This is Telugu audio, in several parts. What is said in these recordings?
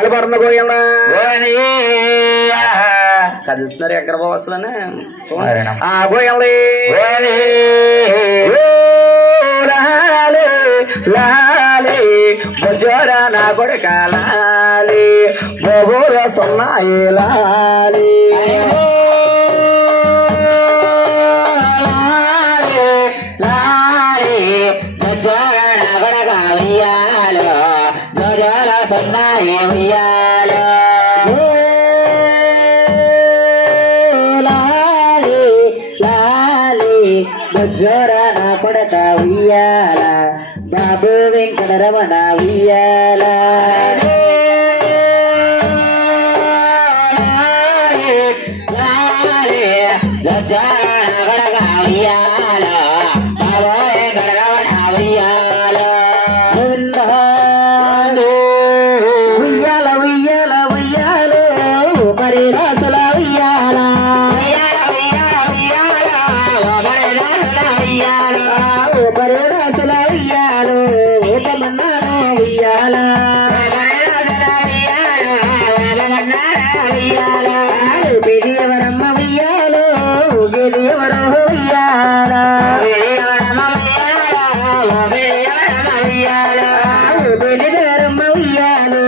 అలబర్ణ గోయల కదులుతున్నారు ఎక్కడ పోవసలనే చూడండి ఆ గోయల్ని లాలి లాలి బొజ్జోర నా కొడుక లాలి బొబోర సున్నాయి లాలి. జోర నా కొడక ఉయ్యాల బాబు వెంకట రమణ ఉయ్యాల ఉయ్యాల ఎవరు ఉయ్యాల బిడి వేరమ్మ ఉయ్యాలు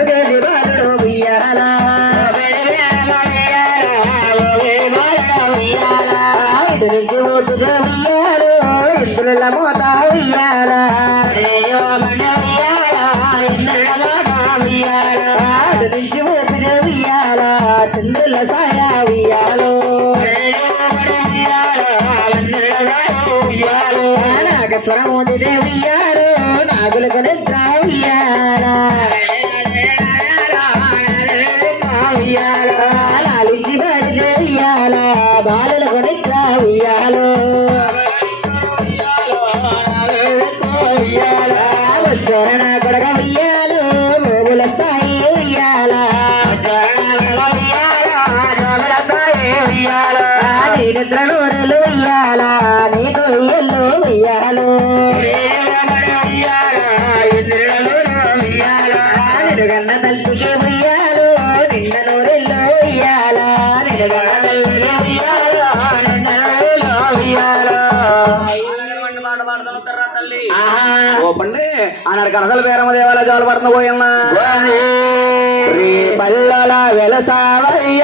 గిరి బాలుడు ఉయ్యాల నుంచి ఊటుగా ఉయ్యాలు ఇంద్రుల మోత ఉయ్యాల నాగస్వరమోదిదే ఉయ్యాలు నాగులకు నిద్ర ఉయ్యాల లాలించి బాడిదే ఉయ్యాల బాలులకు నిద్ర ఉయ్యాలు వచ్చార నా కొడక ఉయ్యాలు మోగుల స్థాయి ఉయ్యాల ఓపండి ఆనాడు కనసల పేరమ్మ దేవాలయ జోలు పడుతున్న పోయన్న శ్రీ పల్లల వెలసావయ్య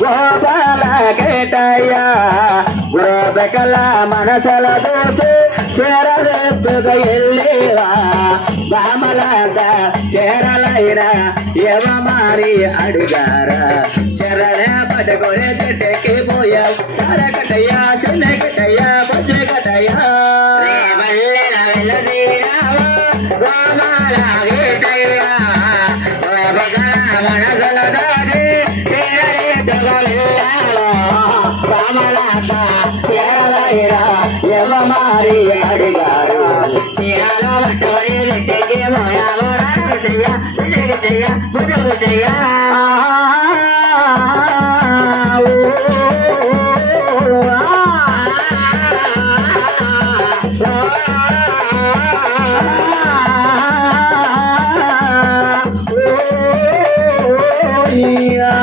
గోపాల కేటయ్య గోపకల మనసల దోసి చేరదెత్తుగా ఎల్లేవా బామలాద చేరలైన ఎవ మారి అడిగారా చెరలే పట్టుకొని చెట్టుకి உதவுதையா Yeah.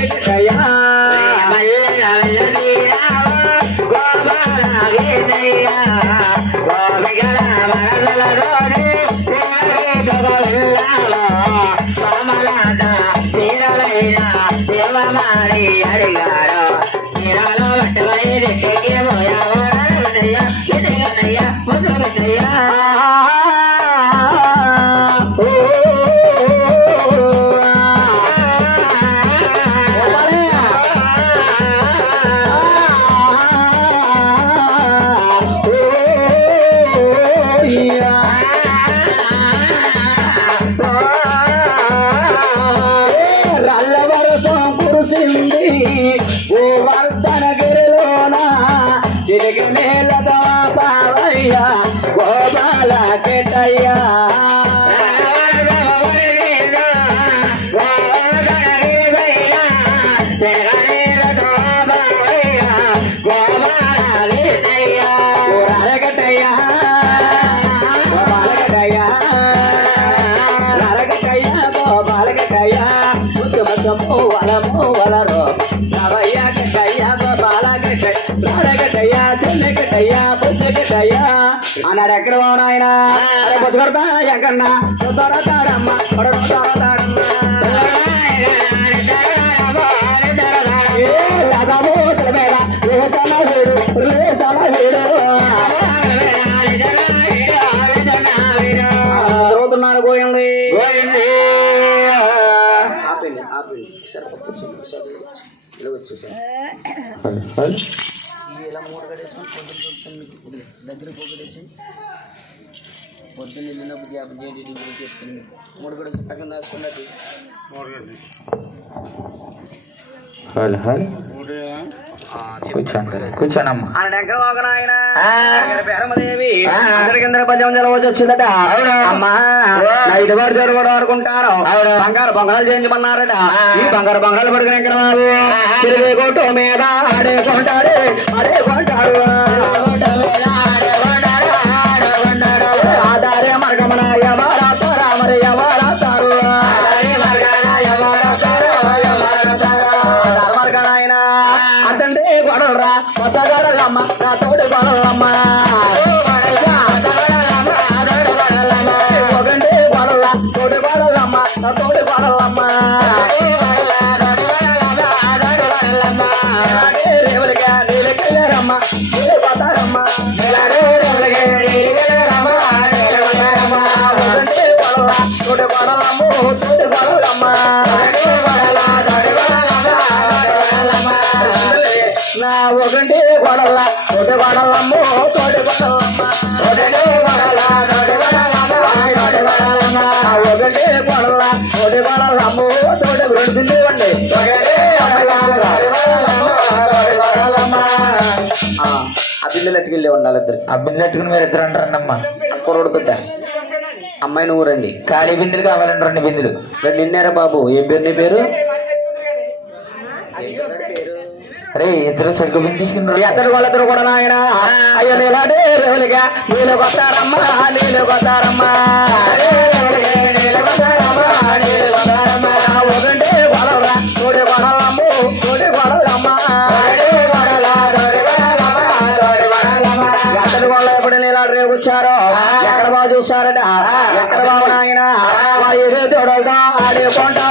Ah! గోపాల కెట్టయ్యా నవయ్య గట్టయ్యా గోపాలగట్టయ్య నరగట్టయ్యా అన్నాడు ఎక్కడ నాయన? అరే బుచ్చగడతా ఎక్కడన్నా దొరతాడమ్మ దొరతాడమ్మ చదువుతున్నారు గోయండి ఆపండి ఆపండి సరే వచ్చేసాను. ఇవి ఇలా మూడు కడేసుకొని పొద్దున్న పొద్దున్న మీకు. దగ్గర పోగడేసి పొద్దున్న వెళ్ళినప్పుడు గ్యాప్ చేయండి గురించి చెప్తుంది మీకు. మూడు కడేసి పక్కన దాచుకున్నట్టు హలో వచ్చిందట. అమ్మా ఐదు వారు జరగడం అనుకుంటాను. బంగారు బంగారు చేయించమన్నారట. ఈ బంగారు బంగారు పడుకుని ఎక్కడ బాబు చిరుగు కొట్టు మీద ఆడే కొంటాడు. ఆడే కొంటాడు. படலா மசகடலாமா ராசோடு படலாமா Bye. నా ఒకటి గొడవల తోటి గొడవలమ్మ తోటి ఒకటి ఒకటి ఒకటి ఆ ఎట్టుకెళ్ళి ఉండాలి ఇద్దరు ఆ పెట్టుకుని మీరు ఇద్దరు అంటారండమ్మా కుర్రోడుతుంటా అమ్మాయి నువ్వు రండి. ఖాళీ బిందెలు కావాలండి రెండు బిందెలు. రండి నిన్నారా బాబు? ఏం పేరు నీ పేరు? అరే ఇద్దరు సగ్గు బిందె ఇద్దరు వాళ్ళిద్దరు కూడా నాయన. అయ్యో నీలాడే రేవులుగా నీళ్ళు కొత్తారమ్మా నీళ్ళు కొత్తారమ్మా. నీళ్ళు ఎప్పుడు ఎక్కడ బాగా చూశారట? ఎక్కడ బాబు నాయన? కొంటాడు ఎదురు తోడగా ఆడుకుంటా